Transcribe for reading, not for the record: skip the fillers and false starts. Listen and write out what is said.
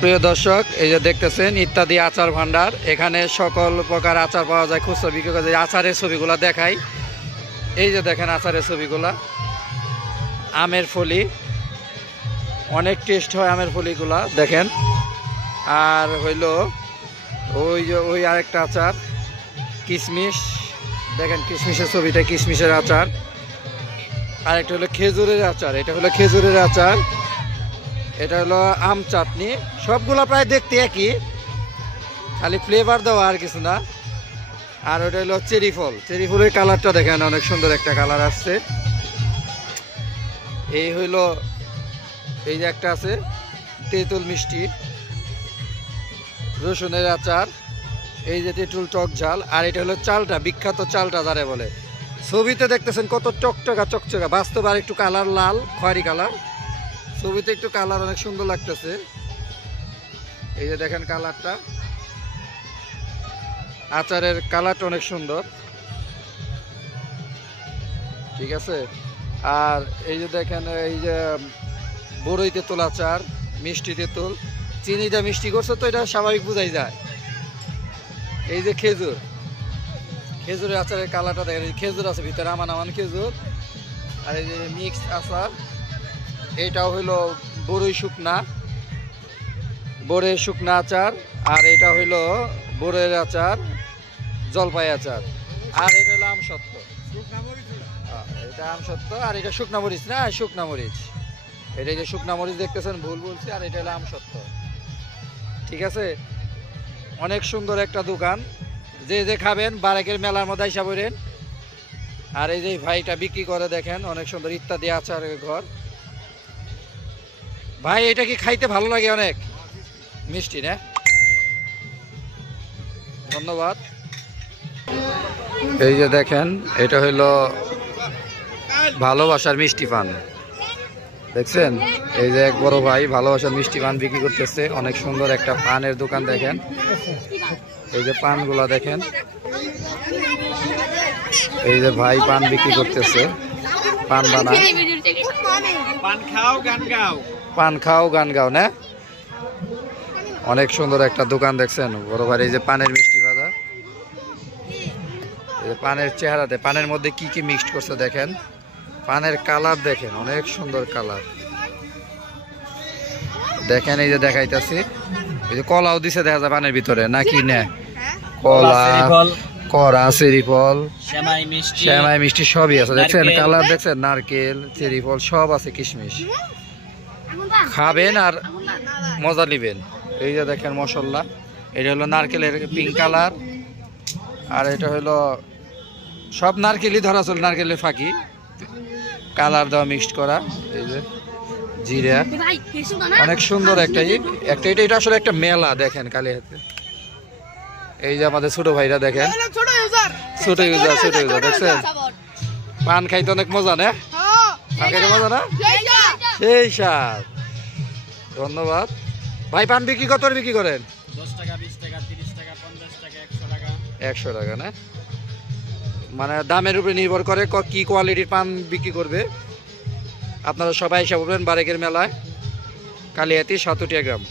প্রিয় দর্শক, এই যে দেখতেছেন ইত্যাদি আচার ভান্ডার। এখানে সকল প্রকার আচার পাওয়া যায়, খুচরা বিক্রি করা যায়। আচারের ছবিগুলা দেখাই। এই যে দেখেন আচারের ছবিগুলা। আমের ফলি, অনেক টেস্ট হয় আমের ফলিগুলা দেখেন। আর হইল ওই আরেকটা আচার কিশমিশ, দেখেন কিশমিশের ছবিটা, কিশমিশের আচার। আরেকটা হলো খেজুরের আচার, এটা হলো খেজুরের আচার। এটা হলো আম চাটনি। সবগুলো প্রায় দেখতে একই, খালি ফ্লেভার দেওয়া আর কিছু না। আর ওটা হলো চেরি ফল। চেরি ফলের কালারটা দেখেন, অনেক সুন্দর একটা কালার আসছে। এই হইলো এই যে একটা আছে তেঁতুল মিষ্টি, রসুনের আচার, এই যে তেঁতুল টক ঝাল। আর এটা হলো চালটা, বিখ্যাত চালটা যারে বলে। ছবিতে দেখতেছেন কত চকচকা চকচকা, বাস্তবে আর একটু কালার লাল খয়েরি কালার, ছবিতে একটু কালার অনেক সুন্দর লাগতেছে। এই যে দেখেন কালারটা, আচারের কালারটা অনেক সুন্দর, ঠিক আছে। আর এই যে দেখেন এই যে বড়ই তেঁতুল আচার, মিষ্টি তেঁতুল, চিনিটা মিষ্টি করছে তো এটা স্বাভাবিক বোঝাই যায়। এই যে খেজুর, খেজুরের আচারের কালারটা দেখেন, খেজুর আছে ভিতরে, আমান খেজুর। আর এই যে মিক্স আচার, এটাও হইলো বড়ই শুকনা, বড়ের শুকনা আচার। আর এটা হইলো বড়ের আচার, জলপাই আচার। আর এটা হলো আমসত্ত্ব, এটা আমসত্ত্ব। আর এটা শুকনা মরিচ না, শুকনা মরিচ। এটা যে শুকনা মরিচ দেখতেছেন, ভুল বলছি। আর এটা হলো আমসত্ত্ব, ঠিক আছে। অনেক সুন্দর একটা দোকান, যে খাবেন বারেকের মেলার মধ্যে আইসা বলেন। আর এই যে ভাইটা বিক্রি করে দেখেন, অনেক সুন্দর ইত্যাদি আচারের ঘর। ভাই এটা কি খাইতে ভালো লাগে? অনেক মিষ্টি না? ধন্যবাদ। এই যে দেখেন, এটা হইলো ভালোবাসার মিষ্টি পান, দেখছেন? এই যে এক বড় ভাই ভালোবাসার মিষ্টি পান বিক্রি করতেছে। অনেক সুন্দর একটা পানের দোকান দেখেন। এই যে পানগুলা দেখেন, এই যে ভাই পান বিক্রি করতেছে, পান বানায়। পান খাও গান গাও না? অনেক সুন্দর একটা দোকান দেখছেন বড় ভাই। এই যে পানের মিষ্টি বাজার, এই যে পানের চেহারাতে, পানের মধ্যে কি কি মিক্সড করছে দেখেন। পানের কালার দেখেন, অনেক সুন্দর কালার দেখেন। এই যে দেখাইতেছি, এই যে কলাও দিছে দেখা যায় পানের ভিতরে, নাকি না? কলা, করা, চেরি ফল, শ্যামাই মিষ্টি সবই আছে দেখছেন। কালার দেখছেন, নারকেল, চেরি ফল সব আছে, কিশমিশ। খাবেন আর মজা নিবেন। এই যে দেখেন মশলা, এটা হলো নারকেলের পিঙ্ক কালার। আর এটা হলো সব নারকেলই ধরা চল, নারকেলের ফাঁকি কালার দেওয়া মিক্সড করা। এই যে জিরা, অনেক সুন্দর একটা এটা আসলে একটা মেলা দেখেন কালিহাতে। এই যে আমাদের ছোট ভাইরা দেখেন, ছোট ইউজার দেখছেন। পান খাইতে অনেক মজা না? পান খাইতে মজা না? সেই স্বাদ। ধন্যবাদ ভাই। পান বিক্রি কত বিক্রি করেন? 10 টাকা, 20 টাকা, 30 টাকা, 50 টাকা, 100 টাকা। 100 টাকা না? মানে দামের উপরে নির্ভর করে কি কোয়ালিটির পান বিক্রি করবে। আপনারা সবাই এসে বলবেন বারেকের মেলায়, কালিহাতি, সাতুটিয়া গ্রাম।